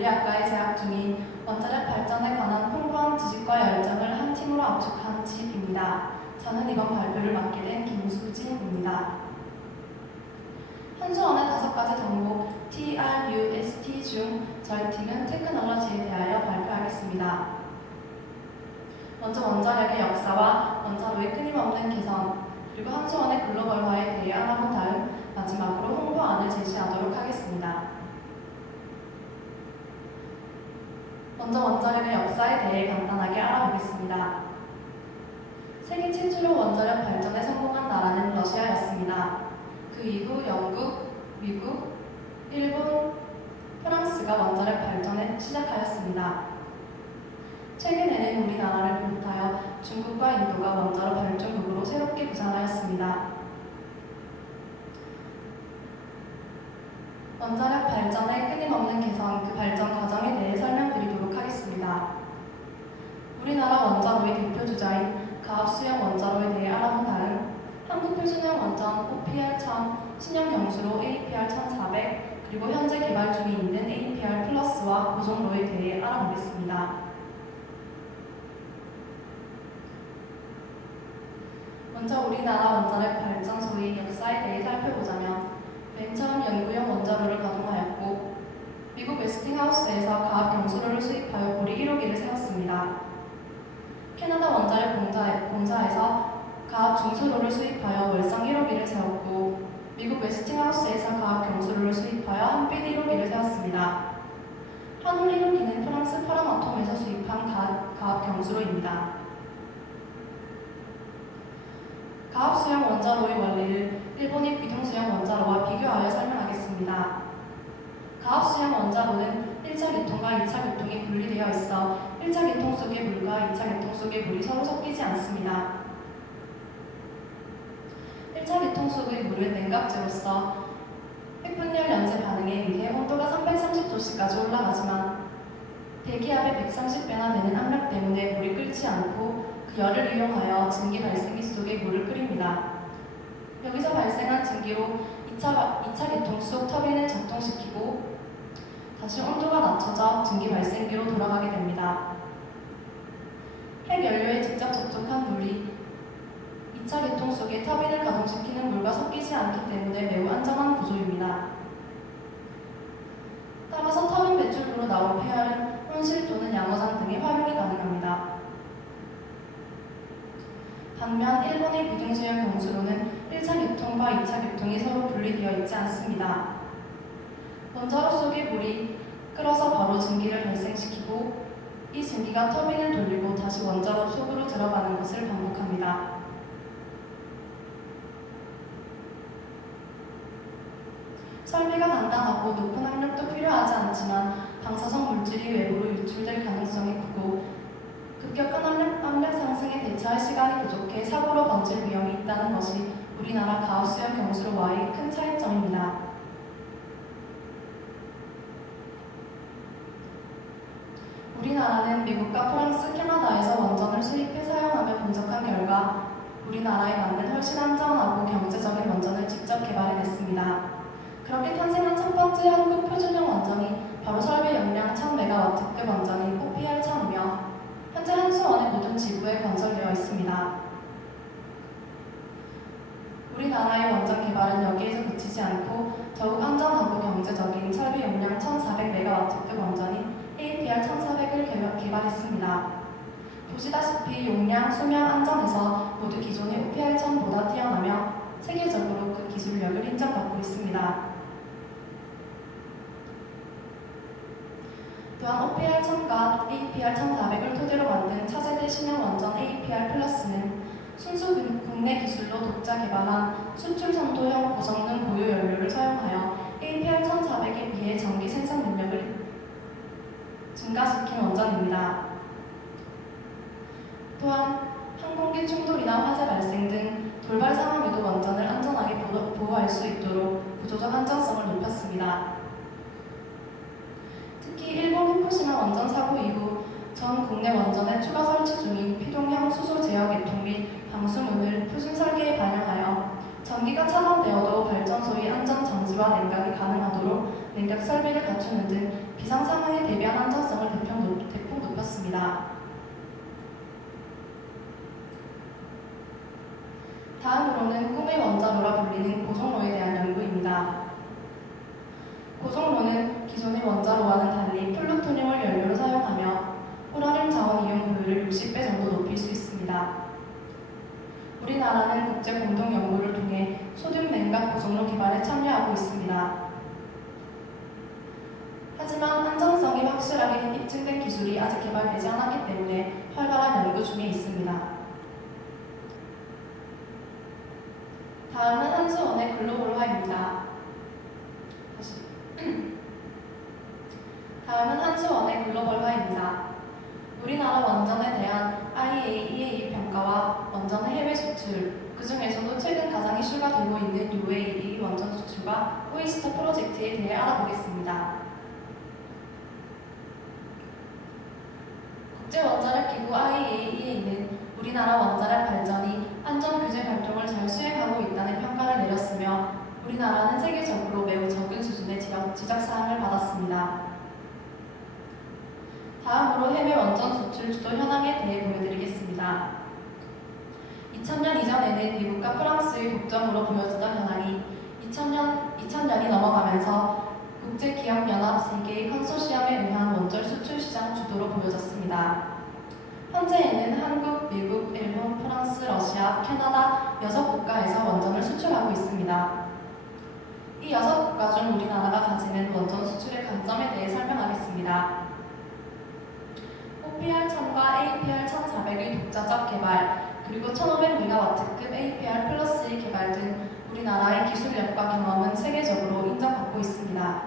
물리학과에 재학 중인 원자력 발전에 관한 풍부한 지식과 열정을 한 팀으로 압축한 집입니다. 저는 이번 발표를 맡게 된 김수진입니다. 한수원의 5가지 덕목 TRUST 중 저희 팀은 테크놀로지에 대하여 발표하겠습니다. 먼저 원자력의 역사와 원자로의 끊임없는 개선, 그리고 한수원의 글로벌화에 대해 알아본 다음 마지막으로 홍보안을 제시하도록 하겠습니다. 먼저 원자력의 역사에 대해 간단하게 알아보겠습니다. 세계 최초로 원자력 발전에 성공한 나라는 러시아였습니다. 그 이후 영국, 미국, 일본, 프랑스가 원자력 발전을 시작하였습니다. 최근에는 우리나라를 비롯하여 중국과 인도가 원자로 발전국으로 새롭게 부상하였습니다. 원자력 발전의 끊임없는 개선, 그 발전 과정에 대해 설명드리도록 하겠습니다. 우리나라 원자로의 대표 주자인 가압수형 원자로에 대해 알아본 다음 한국 표준형 원전 OPR-1000, 신형 경수로 APR-1400, 그리고 현재 개발 중에 있는 APR+와 고정로에 대해 알아보겠습니다. 먼저 우리나라 원자력 발전소의 역사에 대해 살펴보자면 맨 처음 연구용 원자로를 가동하였고 미국 웨스팅하우스에서 가압 경수로를 수입하여 보리 1호기를 세웠습니다. 캐나다 원자력 공사에서 가압 중수로를 수입하여 월성 1호기를 세웠고 미국 웨스팅하우스에서 가압 경수로를 수입하여 한빛 1호기를 세웠습니다. 한올 1호기는 프랑스 파라마톰에서 수입한 가압 경수로입니다. 가압수형 원자로의 원리를 일본의 귀동수형 원자로와 비교하여 설명하겠습니다. 가압수형 원자로는 1차 계통과 2차 계통이 분리되어 있어 1차 계통 속의 물과 2차 계통 속의 물이 서로 섞이지 않습니다. 1차 계통 속의 물은 냉각제로서 핵분열 연재 반응에 의해 온도가 330도씨까지 올라가지만 대기압의 130배나 되는 압력 때문에 물이 끓지 않고 그 열을 이용하여 증기 발생기 속에 물을 끓입니다. 여기서 발생한 증기로 2차 계통 속 터빈을 작동시키고 다시 온도가 낮춰져 증기 발생기로 돌아가게 됩니다. 핵연료에 직접 접촉한 물이 2차 계통 속에 터빈을 가동시키는 물과 섞이지 않기 때문에 매우 안전한 구조입니다. 따라서 터빈 배출구로 나온 폐열은 온실 또는 양어장 등의 활용이 가능합니다. 반면 일본의 비등수형 경수로는 1차 계통과 2차 계통이 서로 분리되어 있지 않습니다. 원자로 속의 물이 끓어서 바로 증기를 발생시키고 이 증기가 터빈을 돌리고 다시 원자로 속으로 들어가는 것을 반복합니다. 설비가 단단하고 높은 압력도 필요하지 않지만 방사성 물질이 외부로 유출될 가능성이 크고 급격한 압력 상승에 대처할 시간이 부족해 사고로 번질 위험이 있다는 것이 우리나라 가압수형 경수로와의 큰 차이점입니다. 우리나라는 미국과 프랑스, 캐나다에서 원전을 수입해 사용하며 분석한 결과 우리나라에 맞는 훨씬 안전하고 경제적인 원전을 직접 개발해냈습니다. 그렇게 탄생한 첫 번째 한국 표준형 원전이 바로 설비 용량 1000MW급 원전인 OPR-1000이며 현재 한수원의 모든 지구에 건설되어 있습니다. 우리나라의 원전 개발은 여기에서 그치지 않고 더욱 안전하고 경제적인 설비 용량 1400MW급 원전인 APR-1400을 개발했습니다. 보시다시피 용량, 수명, 안전에서 모두 기존의 OPR-1000보다 뛰어나며 세계적으로 그 기술력을 인정받고 있습니다. 또한 OPR-1000과 APR-1400을 토대로 만든 차세대 신형 원전 APR+는 순수 국내 기술로 독자 개발한 수출 선도형 고성능 보유 연료를 사용하여 APR-1400에 비해 전기 생산 능력을 증가시킨 원전입니다. 또한 항공기 충돌이나 화재 발생 등 돌발 상황에도 원전을 안전하게 보호할 수 있도록 구조적 안전성을 높였습니다. 특히 일본 후쿠시마 원전 사고 이후 전 국내 원전에 추가 설치 중인 피동형 수소 제어 계통 및 방수문을 표준 설계에 반영하여 전기가 차단되어도 발전소의 안전 정지와 냉각이 가능하도록 냉각 설비를 갖추는 등 비상 상황에 다음으로는 꿈의 원자로라 불리는 고성로에 대한 연구입니다. 고성로는 기존의 원자로와는 달리 플루토늄을 연료로 사용하며 우라늄 자원 이용 효율을 60배 정도 높일 수 있습니다. 우리나라는 국제 공동 연구를 통해 소듐 냉각 고성로 개발에 참여하고 있습니다. 하지만 안전성이 확실하게 입증된 기술이 아직 개발되지 않았기 때문에 활발한 연구 중에 있습니다. 다음은 한수원의 글로벌화입니다. 다음은 한수원의 글로벌화입니다. 우리나라 원전에 대한 IAEA 평가와 원전의 해외 수출, 그 중에서도 최근 가장 이슈가 되고 있는 UAE 원전 수출과 오이스터 프로젝트에 대해 알아보겠습니다. 국제원자력기구 IAEA는 우리나라 원자력 발전이 안전규제 활동을 잘 수행하고 있다는 평가를 내렸으며 우리나라는 세계적으로 매우 적은 수준의 지적사항을 받았습니다. 다음으로 해외 원전 수출 주도 현황에 대해 보여드리겠습니다. 2000년 이전에는 미국과 프랑스의 독점으로 보여지던 현황이 2000년이 넘어가면서 국제기업연합 3개의 컨소시엄에 의한 원전 수출 시장 주도로 보여졌습니다. 현재에는 한국, 미국, 일본, 프랑스, 러시아, 캐나다 6국가에서 원전을 수출하고 있습니다. 이 6국가 중 우리나라가 가지는 원전 수출의 강점에 대해 설명하겠습니다. OPR1000과 APR1400의 독자적 개발, 그리고 1500MW급 APR 플러스의 개발 등 우리나라의 기술력과 경험은 세계적으로 인정받고 있습니다.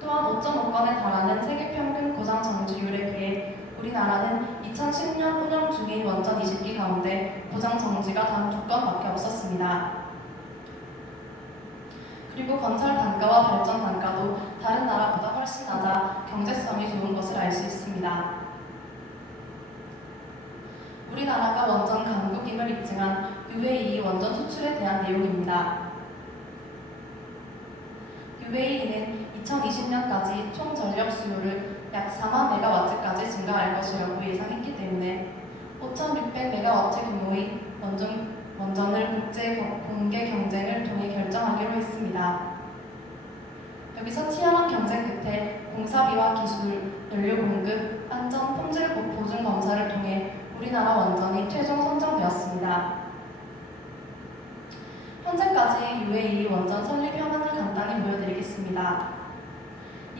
또한 5.5건에 달하는 세계 평균 고장 정지율에 비해 우리나라는 2010년 운영 중인 원전 20기 가운데 고장 정지가 단 2건밖에 없었습니다. 그리고 건설 단가와 발전 단가도 다른 나라보다 훨씬 낮아 경제성이 좋은 것을 알 수 있습니다. 우리나라가 원전 강국임을 입증한 UAE 원전 수출에 대한 내용입니다. UAE는 2020년까지 총 전력 수요를 약 4만 메가와트까지 증가할 것이라고 예상했기 때문에 5,600메가와트 규모의 원전을 국제 공개 경쟁을 통해 결정하기로 했습니다. 여기서 치열한 경쟁 끝에 공사비와 기술, 연료 공급, 안전, 품질 보증 검사를 통해 우리나라 원전이 최종 선정되었습니다. 현재까지 UAE 원전 설립 현황을 간단히 보여드리겠습니다.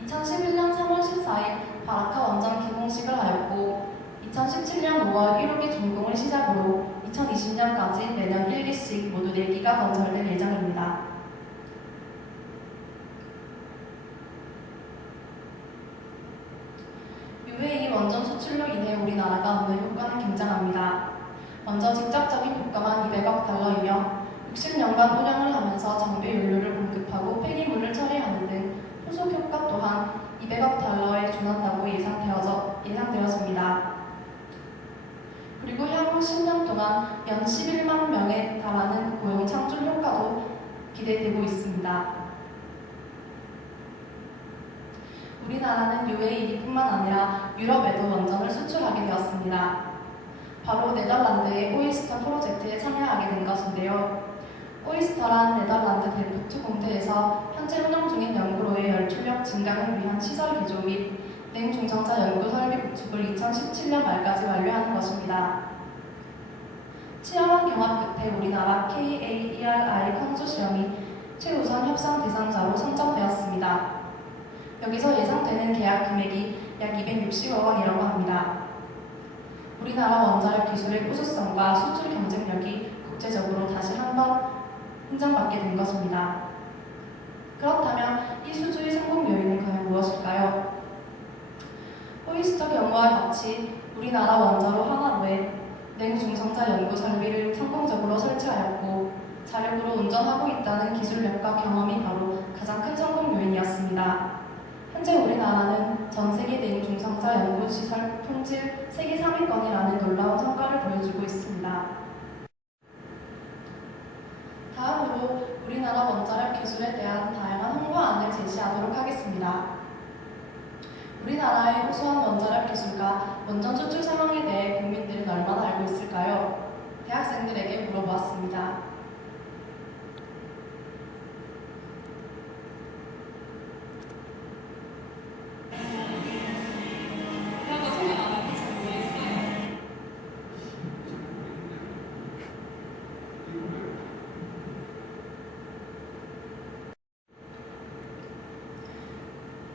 2011년 3월 14일 바라카 원전 기공식을 하였고 2017년 5월 1호기 준공을 시작으로 2020년까지 매년 1기씩 모두 4기가 건설될 예정입니다. UAE 원전 수출로 인해 우리나라가 얻는 효과는 굉장합니다. 먼저 직접적인 효과만 200억 달러이며 60년간 운영을 하면서 정비 연료를 공급하고 폐기물을 처리하는 등 후속 효과 또한 200억 달러에 준한다고 예상되어집니다. 그리고 향후 10년 동안 연 11만 명에 달하는 고용 창출 효과도 기대되고 있습니다. 우리나라는 UAE뿐만 아니라 유럽에도 원전을 수출하게 되었습니다. 바로 네덜란드의 오이스터 프로젝트에 참여하게 된 것인데요. 오이스터란 네덜란드 델프트 공대에서 현재 운영 중인 연구로의 열출력 증강을 위한 시설 개조 및 냉중성자 연구 설비 구축을 2017년 말까지 완료하는 것입니다. 치열한 경합 끝에 우리나라 KAERI 컨소시엄이 최우선 협상 대상자로 선정되었습니다. 여기서 예상되는 계약 금액이 약 260억 원이라고 합니다. 우리나라 원자력 기술의 우수성과 수출 경쟁력이 국제적으로 다시 한번 인정받게 된 것입니다. 그렇다면 이 수주의 성공 요인은 과연 무엇일까요? 오이스터 경우와 같이 우리나라 원자로 하나로에 냉중성자 연구 설비를 성공적으로 설치하였고 자력으로 운전하고 있다는 기술력과 경험이 바로 가장 큰 성공 요인이었습니다. 현재 우리나라는 전 세계 냉중성자 연구시설 품질 세계 3위권이라는 놀라운 성과를 보여주고 있습니다. 다음으로 우리나라 원자력 기술에 대한 다양한 홍보안을 제시하도록 하겠습니다. 우리나라의 우수한 원자력 기술과 원전 수출 상황에 대해 국민들은 얼마나 알고 있을까요? 대학생들에게 물어보았습니다.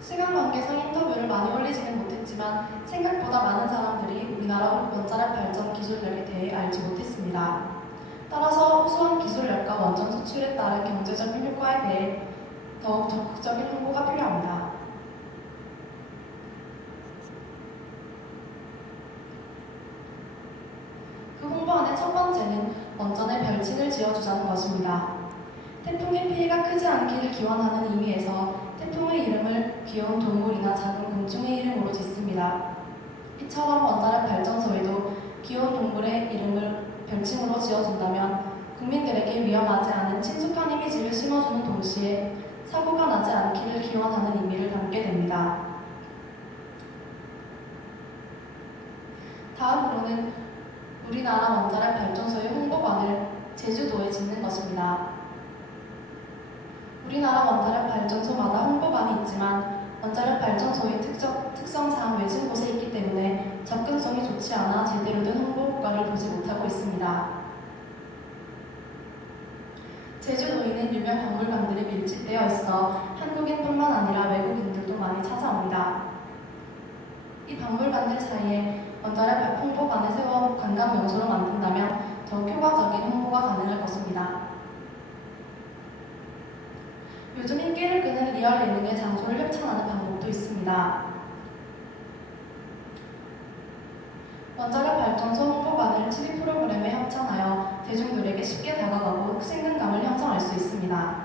시간 관계상 인터뷰를 많이 올리지는 못했지만 생각보다 많은 사람들이 우리나라 원자력 발전 기술력에 대해 알지 못했습니다. 따라서 우수한 기술력과 원전 수출에 따른 경제적인 효과에 대해 더욱 적극적인 홍보가 필요합니다. 그 홍보안의 첫 번째는 원전에 별칭을 지어주자는 것입니다. 태풍의 피해가 크지 않기를 기원하는 의미에서 태풍의 이름을 귀여운 동물이나 작은 곤충의 이름으로 짓습니다. 이처럼 원자력 발전소에도 귀여운 동물의 이름을 별칭으로 지어준다면 국민들에게 위험하지 않은 친숙한 이미지를 심어주는 동시에 사고가 나지 않기를 기원하는 의미를 담게 됩니다. 다음으로는 우리나라 원자력 발전소의 홍보관을 제주도에 짓는 것입니다. 우리나라 원자력 발전소마다 홍보관이 있지만 원자력 발전소의 특성상 외진 곳에 있기 때문에 접근성이 좋지 않아 제대로 된 홍보 효과를 보지 못하고 있습니다. 제주도에는 유명 박물관들이 밀집되어 있어 한국인뿐만 아니라 외국인들도 많이 찾아옵니다. 이 박물관들 사이에 원자력 홍보관을 세워 관광 명소로 만든다면 더욱 효과적인 홍보가 가능할 것입니다. 요즘 인기를 끄는 리얼 예능의 장소를 협찬하는 방법도 있습니다. 원자력 발전소 홍보관을 TV 프로그램에 협찬하여 대중들에게 쉽게 다가가고 생동감을 형성할 수 있습니다.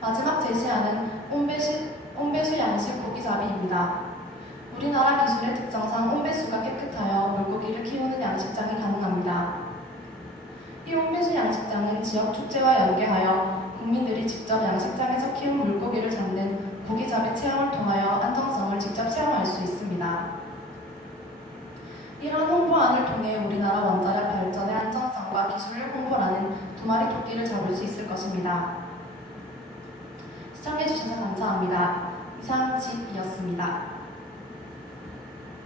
마지막 제시하는 온배수 양식 고기잡이입니다. 우리나라 기술의 특성상 온배수가 깨끗하여 물고기를 키우는 양식장이 가능합니다. 이 온배수 양식장은 지역 축제와 연계하여 국민들이 직접 양식장에서 키운 물고기를 잡는 고기잡이 체험을 통하여 안정성을 직접 체험할 수 있습니다. 이런 홍보안을 통해 우리나라 원자력 발전의 안정성과 기술력 홍보라는 두 마리 토끼를 잡을 수 있을 것입니다. 시청해주셔서 감사합니다. 이상 집이었습니다.